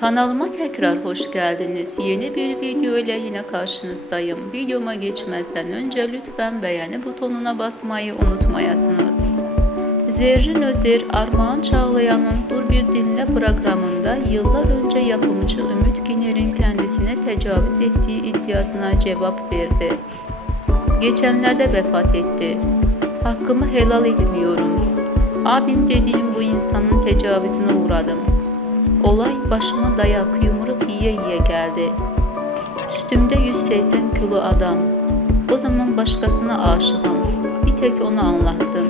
Kanalıma tekrar hoş geldiniz. Yeni bir video ile yine karşınızdayım. Videoma geçmezden önce lütfen beğeni butonuna basmayı unutmayasınız. Zerrin Özer, Armağan Çağlayan'ın Dur Bir Dinle programında yıllar önce yapımcı Ümit Giner'in kendisine tecavüz ettiği iddiasına cevap verdi. Geçenlerde vefat etti. Hakkımı helal etmiyorum. Abim dediğim bu insanın tecavüzüne uğradım. Olay başıma dayak, yumruk yiye yiye geldi. Üstümde 180 kilo adam. O zaman başkasına aşığım. Bir tek onu anlattım.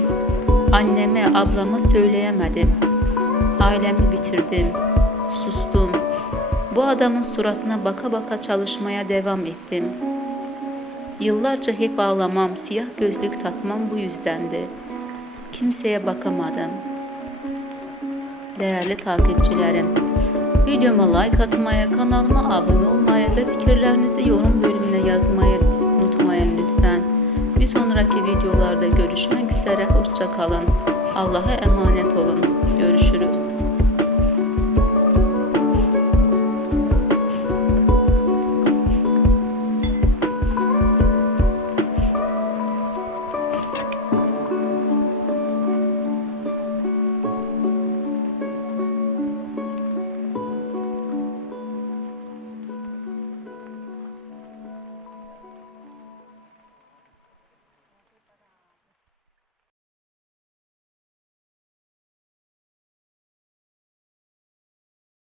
Anneme, ablama söyleyemedim. Ailemi bitirdim. Sustum. Bu adamın suratına baka baka çalışmaya devam ettim. Yıllarca hep ağlamam, siyah gözlük takmam bu yüzdendi. Kimseye bakamadım. Değerli takipçilerim, videoma like atmayı, kanalıma abone olmayı ve fikirlerinizi yorum bölümüne yazmayı unutmayın lütfen. Bir sonraki videolarda görüşmek üzere, hoşça kalın. Allah'a emanet olun. Görüşürüz.